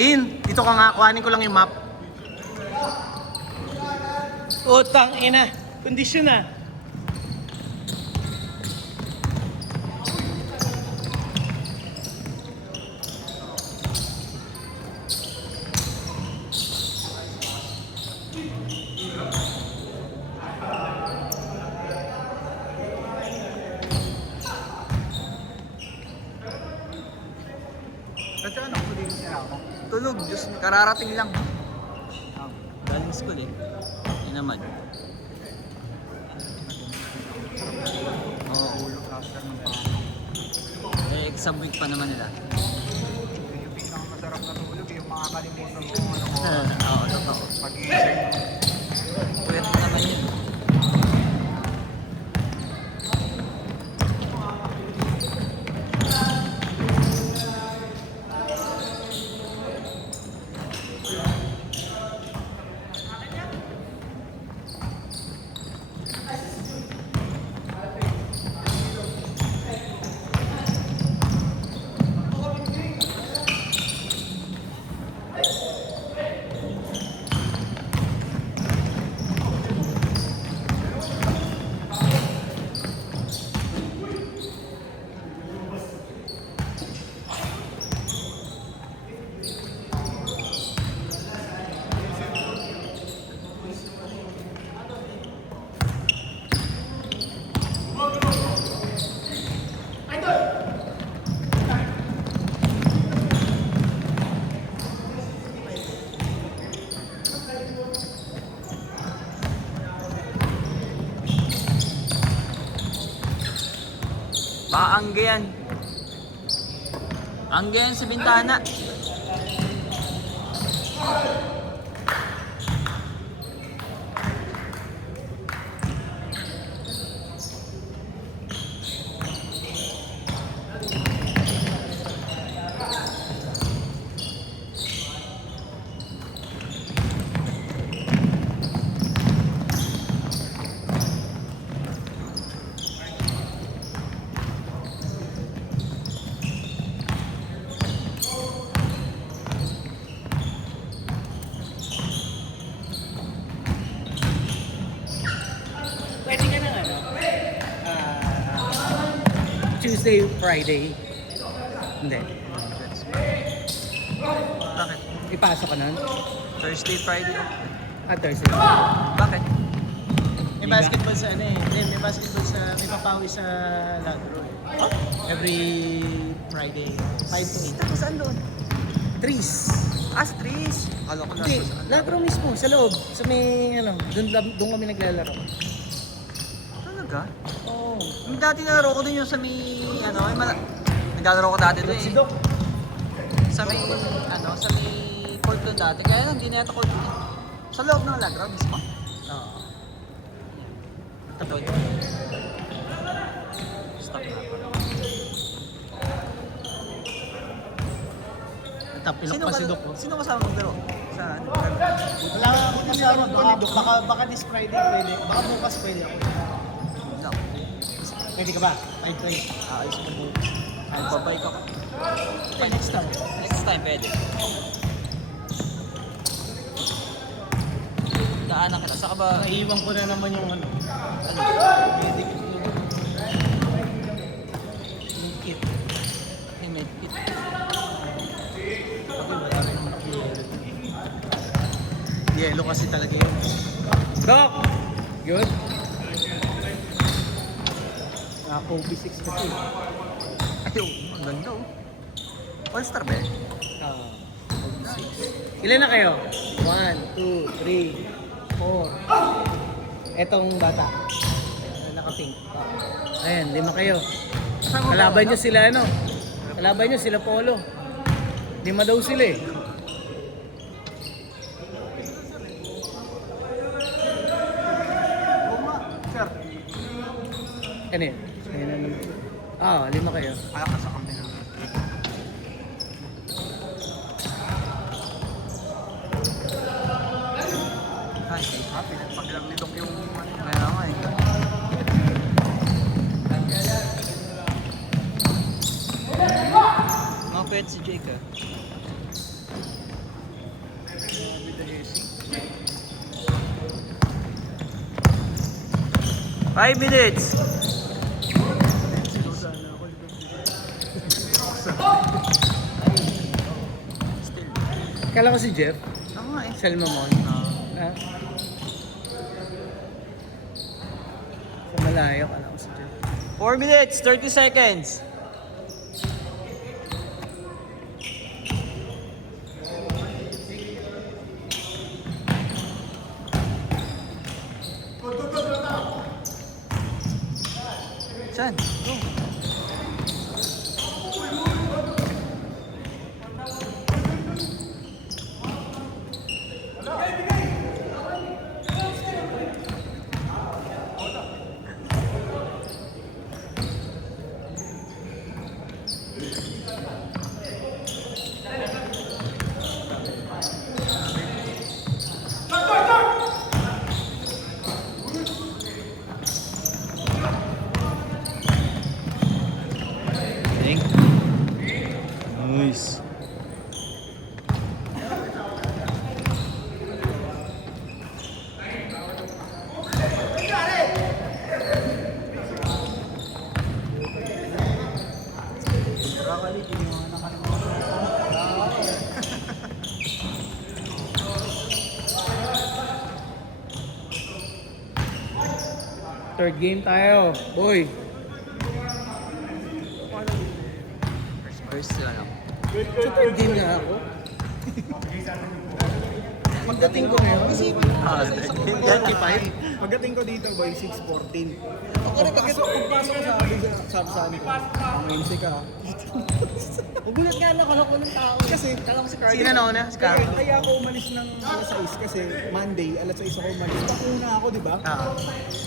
Bin, dito ka nga, kuhanin ko lang yung map. Utang ina, kondisyon na. Kasi ano, kulinis niya ako. Tulog, Diyos, kararating lang. Galing school eh. Yun naman. Oo. Tulog after ng pangalan. Eh, exam week pa naman nila. Yung pinakamasarap na tulog, yung makakalimutan mo ano mo. Oo, totoo. Pag-iisip mo. Pwede naman yun. Baka angge yan. Angge yan sa bintana. Pwede ka ng ano? Tuesday, Friday. Hindi. Bakit? Ipasok ka nun? Thursday, Friday. Thursday. Bakit? May basketball sa ano eh. Hindi, may basketball sa, may papawi sa Lagro eh. Every Friday, 5 to 8. Tapos saan doon? Trees. As trees. Kala ko Hindi, nasa saan. Lagro mismo, sa loob. Sa may, ano, doon kami naglalaro. Talaga? Oo. Yung dati nalaro ko din yung sa may, ano, naglalaro ko dati doon Si eh. Doc. Sa may, ano, sa may court doon dati. Kaya lang, hindi na yata court doon eh. Sa loob ng Lagra mismo. Oo. Tapos. Stop na. Tapilok pa si Doc. Sino kasama maglaro? Sa ano? Wala akong kasama. Baka this Friday pwede. Baka bukas pwede ako. No. Pwede ka ba? 5 trade. Ayos ko po. Ay, babay ko. Okay, next time. Next time, pwede. Daanan kita. Saka ba? Naiiwan ko na naman yung ano. Ano? Yung kit. Hey, mate. Yellow kasi talaga yun. Doc! Good? Kobe 6 kasi. Ay, oh, ang ganda oh. All-star ba eh? Kobe 6. Ilan na kayo? 1, 2, 3, 4. Etong bata. Naka-pink. Ayan, 5 kayo. Kalaban nyo sila ano? Kalaban nyo sila Polo. 5 daw sila eh. Sir, Ano yun? Ayun na naman. 5 kayo. kaya ka sa kampi na. Ay, Pinagpagilang ni Doc yung ano. kaya nga eh. Mga pwede si Jake ah. 5 minutes. Still. Kala ko si Jeff. Ako nga eh. Selma Mon. Ah. Sa malayo, kala ko si Jeff. 4 minutes, 30 seconds. Saan? Go. Nice. Third game tayo, boy. First ano? Sa third game na ako. Pagdating ko ngayon, Ah, 45. Pagdating ko dito, boy, 6:14. Pagpasok ko sabi ko, amazing ka. magulat nga na kala ko ng tao. Kasi, kala ko si Carlo. Sino nauna? Si Carlo? Kaya ako umalis ng alas 6 kasi Monday, alas 6 ako umalis. Pakuna ako, di ba? Ah.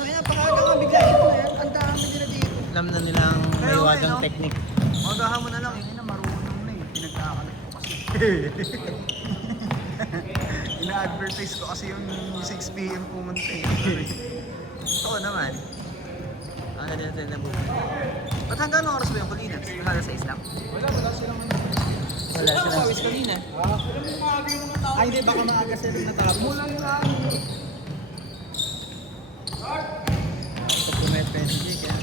Ay, napakaga nga biglayin ko na yan. Ang dami nila dito. Alam na nilang may Pero, wagang no? technique. Magahan mo na lang, yun na marunong na eh. Pinagkakalat ko kasi. Ina-advertise ko kasi yung 6 p.m. pumunta eh. Oo naman. Ano din natin na buhay. Ba't hanggang anong oras ba yung kulinan? Hanggang sa islam? Wala silang Wala silang pawis kanina. Ay, hindi, baka maaga sila natapos. Mulang na. Ito po may PSG kaya.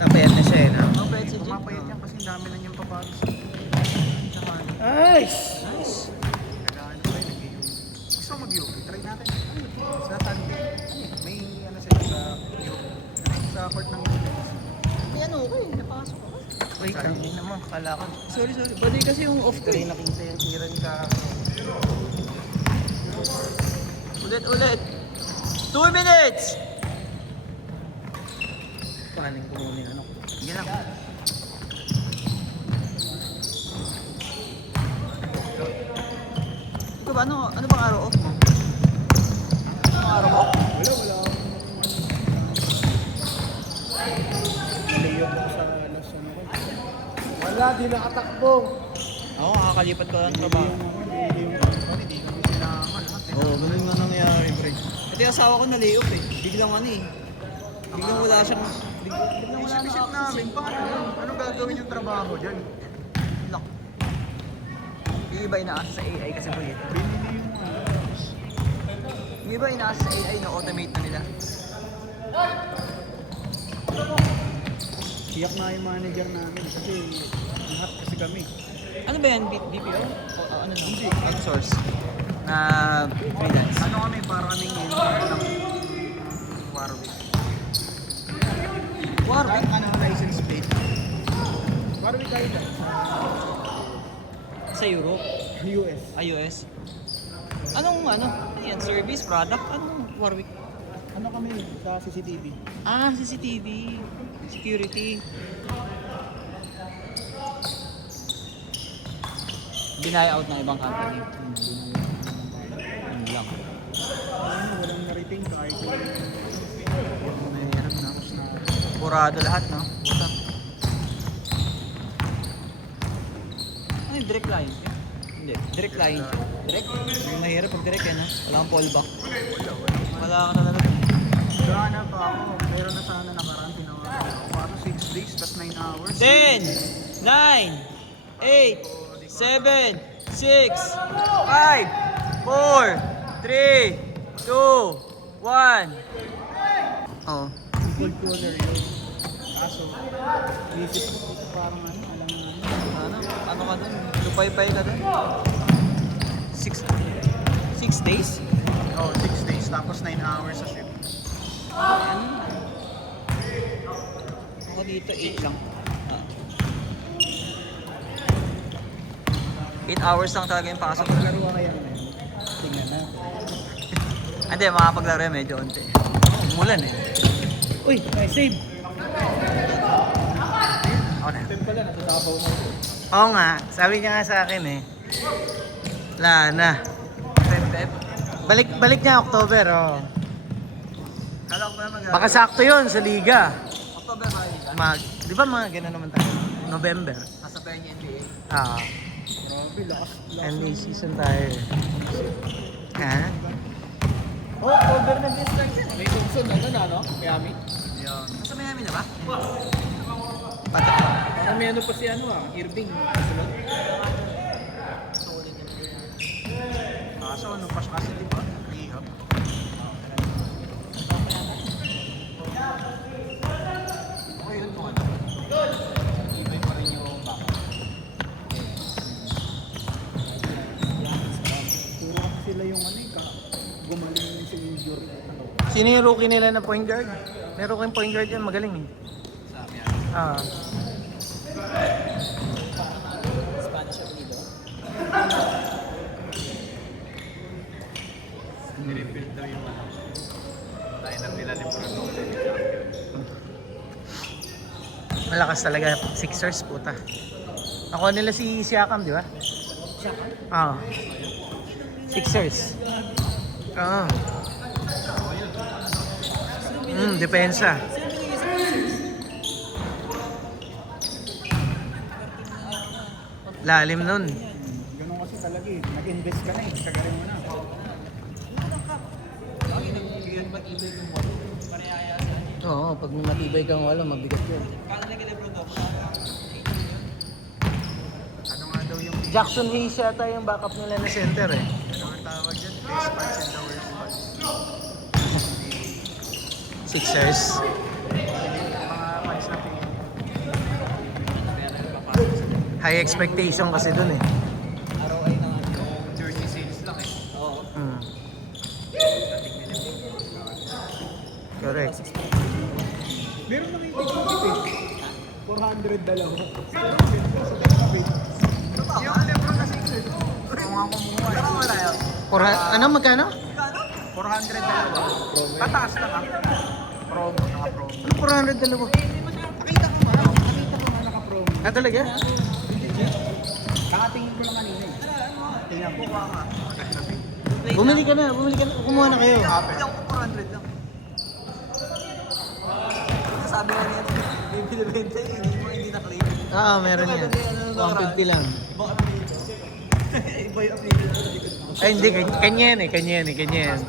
Napayat na siya eh, no? Oh, PSG. Pumapayat yan kasi ang dami na niyang papalos. Tsaka, Nice! Nice. nag-ano ba yun, nag-yoga. Gusto ko mag-yoga, try natin. Sa Sunday. May ano sila sa yoga. Sa court ng yoga. Yan okay, napasok ako. Wait, ang ina mo, kala ko. Sorry. Pwede kasi yung off ko eh. Try na 15 yung tiran ka. Ulit. 2 minutes! Paning ko muna yung ano ko. Sige lang. Ikaw ba, ano bang araw off mo? Anong araw off? Wala. Layoff ako sa Los ano ko. Wala, di nakatakbo. Ako, kakalipat ko lang trabaho. Hindi kami sinama lahat eh. Oo, ganun nga nangyayari, pre. Ito yung asawa ko na-layoff eh. Biglang ano eh. Biglang wala siyang... Biglang wala Isip-isip namin, paano yun? Anong gagawin yung trabaho dyan? lock. Yung iba inaasa sa AI kasi po yun. Binili yung Yung iba inaasa sa AI na automate na nila. Tiyak na yung manager namin kasi lahat kasi kami. Ano ba yan? BPO? O ano na? Hindi. Outsource. Na freelance. Ano kami, para kaming engineer ng Warwick. Warwick? Anong license plate? Warwick Island Sa Europe? sa US. US? Anong ano? Yan, service, product? Anong Warwick? Ano kami sa CCTV? Ah, CCTV. Security. Binaya out ng ibang company. Yun lang. Walang nariting kahit Mahirap na. Purado lahat, no? Puta. Ano yung direct line? Hindi. Direct line. Direct? Yung mahirap pag direct yan, ha? Wala kang fallback. Wala ka talaga. Gana pa ako. Meron na sana nakaraan. Tinawa ako. Paano 6 days, tas 9 hours. 10, 9, 8, 7, 6, 5, 4, 3, 2, 1. Oh. Gold color yun. Kaso, isip ko parang Ano ka dun? Lupay-pay ka dun? 6 days? oh, 6 days, tapos 9 hours sa ship. Ako dito 8 lang. 8 hours lang talaga yung pasok. Laro ka kaya ngayon. Tingnan na. Hindi, makapaglaro yan medyo onti. Umulan eh. Uy, may save. Ako na. Ito pala, natatabaw mo. Oo nga, sabi niya nga sa akin eh. Wala na. Pep. Balik niya October, oh. Kala ko ba mag- Baka sakto yun sa liga. October ba? Di ba mga gano'n naman tayo? November. Nasa Peña NBA. Ah, Grabe, lakas. NBA season tayo eh. Ha? Oh, October na this time. May Thompson na, no? Miami. Yun. Nasa Miami na ba? Parang may ano pa si Irving. Kasunod. Kaso ano pa siya kasi, di ba? Rehab. Okay yun kung ano. Iba pa rin yung baka. Puro kasi sila yung gumaling yung si injury. Sino yung rookie nila na point guard? May rookie point guard yan, magaling eh. Sa Miami. Ah. Spanish ako dito. Nirebuild daw yung tayo ng nila ni Bruno. Malakas talaga. Sixers, puta. Ako nila si Siakam, di ba? Siakam? Ah. Sixers. Ah. Depensa. Lalim nun. Ganun kasi talaga eh. Nag-invest ka na eh. Sagarin mo na. Lagi nagbibigyan ba't iba yung walo? Panayaya sa Oo, pag may matibay kang walo, mabigat yun. Kala na kila Bruno. Ano nga daw yung Jackson Hayes yata yung backup nila na center eh. ano ang tawag dyan? Best spots and the worst spots. Sixers. Mga fans na pin. High expectation kasi dun eh. ROI na nga. Jersey sales lang eh. Oo. Hmm. Correct. Meron na kayo tigil eh. 400 dalawa. Sa Telcabit. Yung Lebron na 6 kung ako kumuha eh. Saka wala yun. Ano, magkano? Kano? 400 dalawa. Pataas lang ah. Promo, naka-promo. Ano 400 dalawa? Nakita ko nga naka-promo. Ah, talaga? Nakatingin ko lang kanina eh. Tingnan ko. Bumili ka na. Kumuha na kayo. Ilang ko 400 lang. Sabi nga niya, bibili-benta eh, hindi na-claim. Oo, meron yan. 150 lang. Baka dito. Iba yung update na sa likod mo. Ay, hindi. Kanya yan.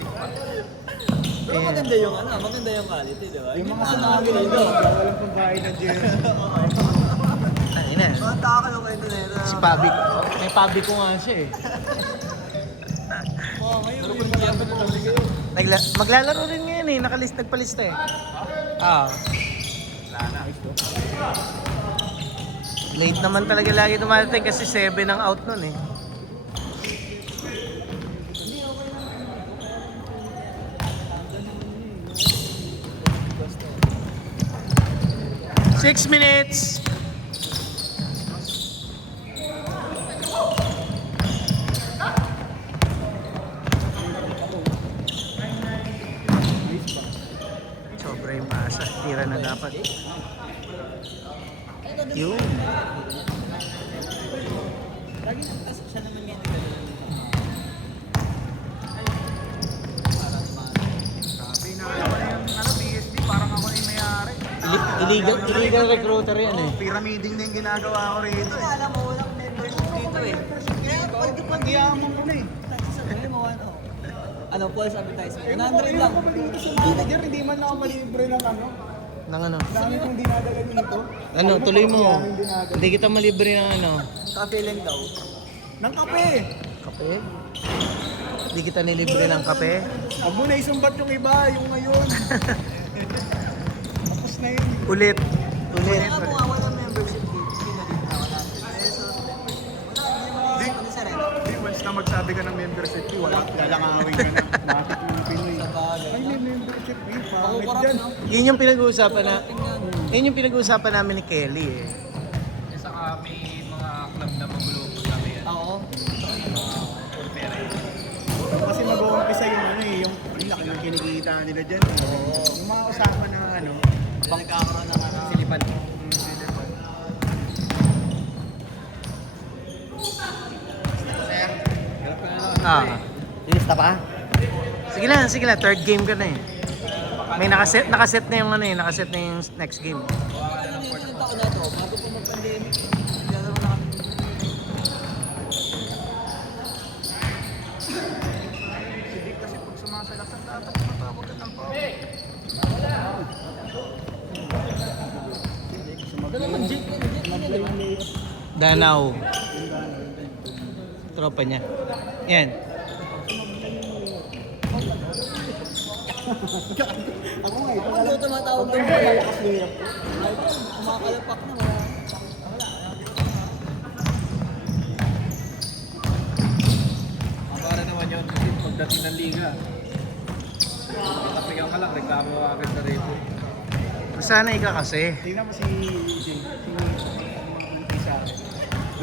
Pero maganda yung maganda yung quality, di ba? Yung mga sinabi nito, walang pambayad na jersey. Ay na. Mga taka yung kwento na ito. Si Pabi. May Pabi ko nga siya eh. Pero kung hindi ako na lang kayo. Maglalaro rin ngayon eh. Nagpalista eh. Ah. Late naman talaga lagi dumadating kasi 7 ang out nun eh. Six minutes. Sobra yung pasa. Tira na dapat. Yun. Lagi kasi siya naman yan. Sabi na yung PSD, parang ako na yung may-ari. Illegal recruiter yan eh. Pyramiding na yung ginagawa ko rito eh. Alam mo, walang membership dito eh. Kaya pwede pa Pag-iamon ko na eh. sabi mo ano, false advertisement. 100 lang. Dito sa manager, hindi man ako malibre ng ano. Nang ano. Dami kong dinadala dito. Ano, tuloy mo. Maraming dinadala. Hindi kita malibre ng ano. Ka-feeling daw. Ng kape! Kape? Di kita nilibre ng kape. Huwag mo na isumbat yung iba, yung ngayon. Tapos na yun. Ulit. Ulit. Kaya kung walang membership fee, hindi na din na 100 pesos. Wala, hindi mo ano sa rin. Di, once na magsabi ka ng membership fee, wala, lalangawin ka na. Bakit yung Pinoy? Ay, may membership fee. Pangit dyan. Yun yung pinag-uusapan na... Yun yung pinag-uusapan namin ni Kelly eh. Saka may mga club na magulo po kami yan. Oo. Kasi mag-uumpisa yung ano eh, yung laki ng kinikita nila dyan. Yung mga usapan na ano, Nagkakaroon ng ano. Silipan. silipan. Lilista pa? Sige na, third game ka na eh. May nakaset na yung ano eh, nakaset na yung next game. Ilang taon na to, bago po mag-pandemic. Naglalaro na kami. Hindi kasi pag sumasalak sa tatak, matawag ka ng pao. Danau. Tropa niya. Yan. Ako nga, ito Ano tumatawag doon? malakas layup ko. Kumakalapak na wala. Para naman yun kasi pagdating ng liga. Kapigang ka lang, reklamo agad na rin. Sanay ka kasi. Tingnan mo si isa.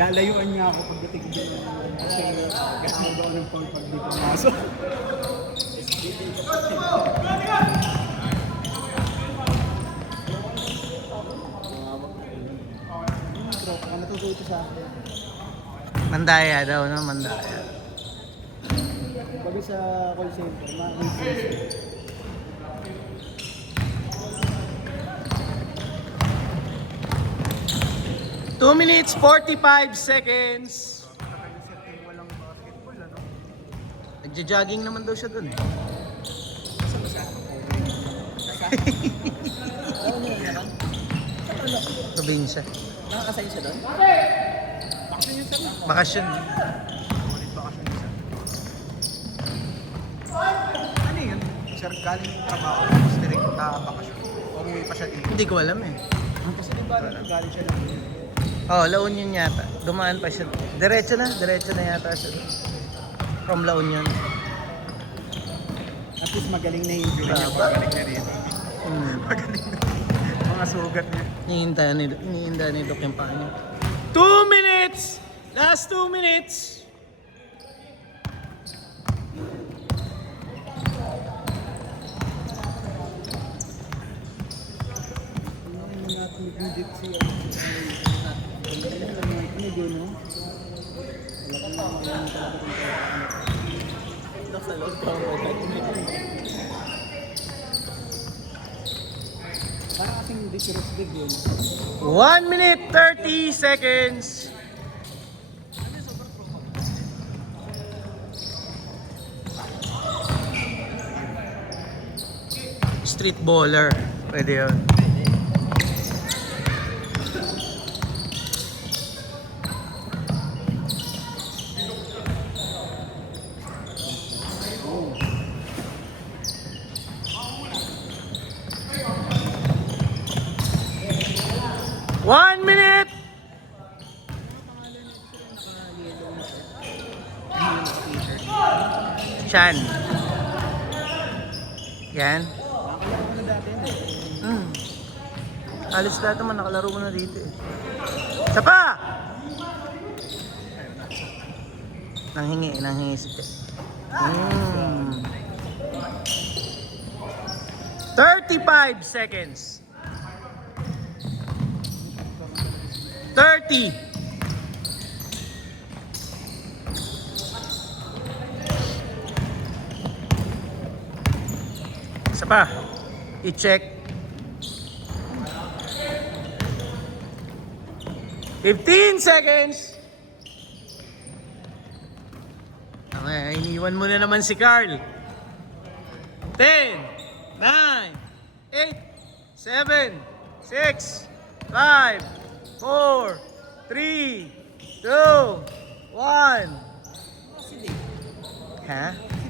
Lalayuan niya ako pagdating doon kasi gasmog ako ng pag di pumasok. Natututo sa akin. Mandaya daw, no? Mandaya. Bago sa call center, ma-influence. 2 minutes, 45 seconds. Walang basketball, ano? Nagja-jogging naman daw siya dun eh. Ano mo naman? Sabihin siya. Nakakasign siya doon? Bakit yun sa Bakasyon. ulit bakasyon isa. Ano yun? Sir, galing yung trabaho, tapos direct bakasyon. O umuwi pa siya dito. Hindi ko alam eh. Kasi di ba galing siya lang. Oh, La Union yata. Dumaan pa siya. Diretso na yata siya. From La Union. At least magaling na yung niya. Tama. Magaling na rin. Magaling na. Mga sugat niya. Iniinda ni Doc yung paa niya. 2 minutes! Last 2 minutes! Legit si Nasa loob ka mo. Parang kasing disrespect yun. 1 minute, 30 seconds! Street baller. Pwede yun. One minute! Chan. Yan. Alis lahat naman, nakalaro mo na dito eh. Isa pa! Nanghingi si Ted. 35 seconds. 30. Isa pa. I-check. 15 seconds. Okay, iniwan mo na naman si Carl. 10, 9, 8, 7, 6, 5, 4, 3, 2, 1. Ha?